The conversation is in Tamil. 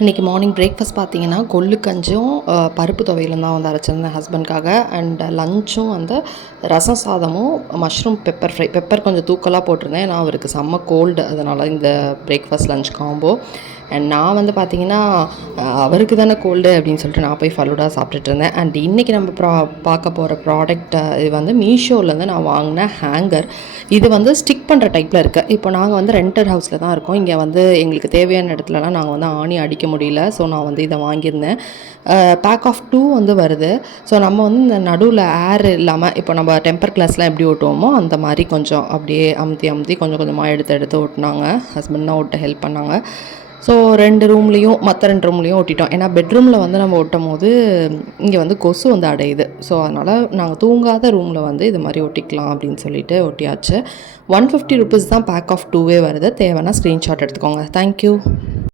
இன்றைக்கி மார்னிங் பிரேக்ஃபாஸ்ட் பார்த்தீங்கன்னா கொள்ளு கஞ்சும் பருப்பு துவையலும் தான் வந்து அரைச்சிருந்தேன் ஹஸ்பண்ட்காக. அண்ட் லஞ்சும் வந்து ரசம் சாதமும் மஷ்ரூம் பெப்பர் ஃப்ரை. பெப்பர் கொஞ்சம் தூக்கலாக போட்டிருந்தேன், ஏன்னா அவருக்கு செம்ம கோல்டு, அதனால் இந்த பிரேக்ஃபாஸ்ட் லஞ்ச் காம்போ. அண்ட் நான் வந்து பார்த்திங்கன்னா அவருக்கு தானே கோல்டு அப்படின்னு சொல்லிட்டு நான் போய் ஃபலூடா சாப்பிட்டுட்டு இருந்தேன். அண்ட் இன்றைக்கி நம்ம பார்க்க போகிற ப்ராடக்ட் இது வந்து மீஷோலேருந்து நான் வாங்கின ஹேங்கர். இது வந்து ஸ்டிக் பண்ணுற டைப்பில் இருக்குது. இப்போ நாங்கள் வந்து ரெண்டட் ஹவுஸில் தான் இருக்கோம். இங்கே வந்து எங்களுக்கு தேவையான இடத்துலலாம் நாங்கள் வந்து ஆணி அடிக்க முடியல. ஸோ நான் வந்து இதை வாங்கியிருந்தேன். பேக் ஆஃப் 2 வந்து வருது. ஸோ நம்ம வந்து இந்த நடுவில் ஏர் இல்லாமல், இப்போ நம்ம டெம்பர் கிளாஸ்லாம் எப்படி ஓட்டுவோமோ அந்த மாதிரி கொஞ்சம் அப்படியே அமுத்தி கொஞ்சம் கொஞ்சமாக எடுத்து ஓட்டினாங்க. ஹஸ்பண்ட் தான் ஓட்ட ஹெல்ப் பண்ணாங்க. ஸோ 2 ரூம்லேயும் மற்ற 2 ரூம்லேயும் ஒட்டிட்டோம். ஏன்னா பெட்ரூமில் வந்து நம்ம ஒட்டும் போது இங்கே வந்து கொசு வந்து அடையுது. ஸோ அதனால் நாங்கள் தூங்காத ரூமில் வந்து இது மாதிரி ஒட்டிக்கலாம் அப்படின்னு சொல்லிட்டு ஒட்டியாச்சு. 150 ருபீஸ் தான் பேக் ஆஃப் 2வே வருது. தேவைன்னா ஸ்க்ரீன்ஷாட் எடுத்துக்கோங்க. தேங்க்யூ.